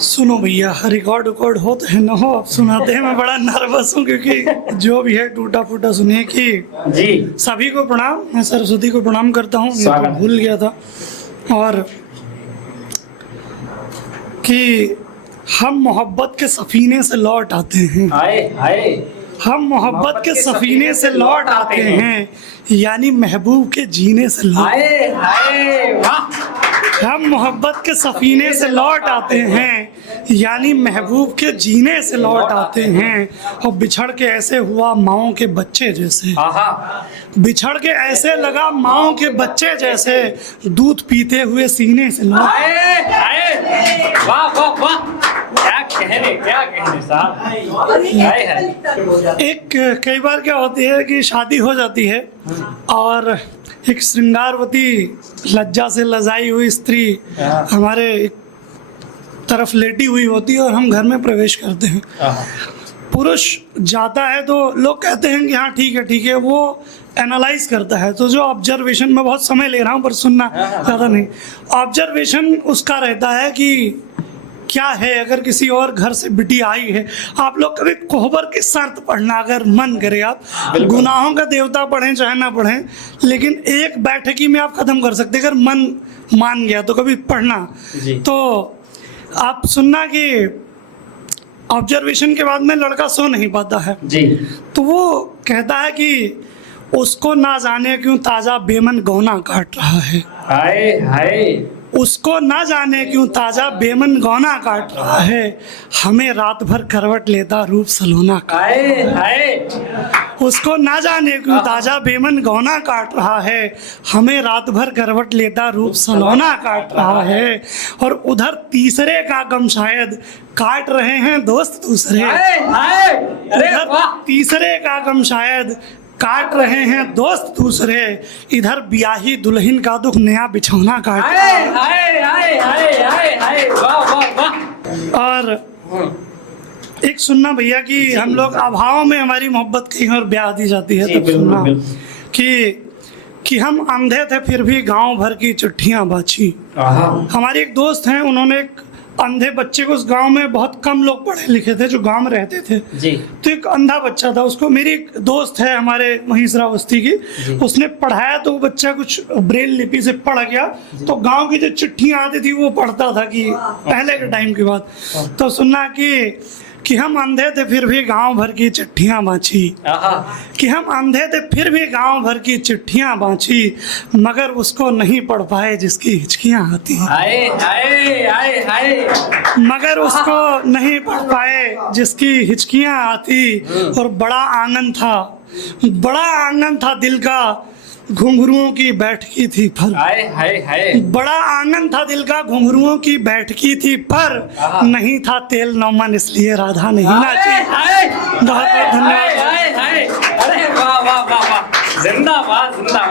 सुनो भैया, रिकॉर्ड हो तो है ना हो, अब सुनाते हैं। मैं बड़ा नर्वस हूँ क्योंकि जो भी है टूटा फूटा सुनिए। कि जी सभी को प्रणाम, मैं सरस्वती को प्रणाम करता हूँ, ये तो भूल गया था। और कि हम मोहब्बत के सफीने से लौट आते हैं, आए आए हम मोहब्बत के सफीने से लौट आते हैं, यानी महबूब के जीने से लौट। आए आए वाह। हम मोहब्बत के सफीने से लौट आते हैं, यानी महबूब के जीने से लौट आते हैं। और बिछड़ के ऐसे हुआ माओ के बच्चे जैसे, आहा बिछड़ के ऐसे लगा माओ के बच्चे जैसे, दूध पीते हुए सीने से लौट। आए आए वाह वाह वाह, क्या कहने साहब। आए है एक कई बार क्या होती है कि शादी हो जाती है और एक श्रृंगारवती लज्जा से लजाई हुई स्त्री हमारे एक तरफ लेटी हुई होती है और हम घर में प्रवेश करते हैं। पुरुष जाता है तो लोग कहते हैं कि हाँ ठीक है, वो एनालाइज करता है। तो जो ऑब्जर्वेशन में बहुत समय ले रहा हूँ पर सुनना ज़्यादा नहीं, ऑब्जर्वेशन उसका रहता है कि क्या है, अगर किसी और घर से बिटी आई है। आप लोग कभी कोहबर की शर्त पढ़ना, अगर मन करे आप गुनाहों का देवता पढ़ें चाहे ना पढ़ें, लेकिन एक बैठकी में आप खत्म कर सकते, अगर मन मान गया तो कभी पढ़ना। तो आप सुनना कि ऑब्जर्वेशन के बाद में लड़का सो नहीं पाता है जी। तो वो कहता है कि उसको ना जाने क्यों ताजा बेमन गौना काट रहा है। आए हाय उसको ना जाने क्यों ताजा बेमन गौना काट रहा है, हमें रात भर करवट लेता रूप सलोना काट। आए हाय उसको ना जाने क्यों ताजा बेमन गौना काट रहा है, हमें रात भर करवट लेता रूप सलोना काट रहा है। और उधर तीसरे का गम शायद काट रहे हैं दोस्त दूसरे। आए हाय अरे उधर वाह। तीसरे का गम शायद काट रहे हैं दोस्त दूसरे, इधर ब्याही दुल्हन का दुख नया बिछौना काट रहा आए है। हाय हाय हाय हाय हाय वाह वाह वाह। और एक सुनना भैया कि हम लोग अभाव में हमारी मोहब्बत कहीं और ब्याह दी जाती है, तब सुनना कि हम अंधे थे फिर भी गांव भर की चिट्ठियां बाची। हमारे एक दोस्त हैं, उन्होंने एक अंधे बच्चे को, उस गांव में बहुत कम लोग पढ़े लिखे थे जो गांव में रहते थे जी। तो एक अंधा बच्चा था, उसको मेरी एक दोस्त है हमारे वहीं श्रावस्ती की, उसने पढ़ाया तो वो बच्चा कुछ ब्रेल लिपि से पढ़ गया। तो गांव की जो चिट्ठियां आती थी वो पढ़ता था कि पहले के टाइम की बात। तो सुनना कि हम अंधे थे फिर भी गांव भर की चिट्ठियां बाँची, कि हम अंधे थे फिर भी गांव भर की चिट्ठियां बाँची, मगर उसको नहीं पढ़ पाए जिसकी हिचकियां आती। आए हाय हाय हाय मगर उसको नहीं पढ़ पाए जिसकी हिचकियां आती। और बड़ा आंगन था दिल का, घुंघरुओं की बैठकी थी पर। हाय हाय हाय बड़ा आंगन था दिल का, घुंघरुओं की बैठकी थी पर, नहीं था तेल नौमन इसलिए राधा नहीं नाची। बहुत बहुत धन्यवाद। अरे वाह वाह वाह वाह, जिंदाबाद जिंदाबाद।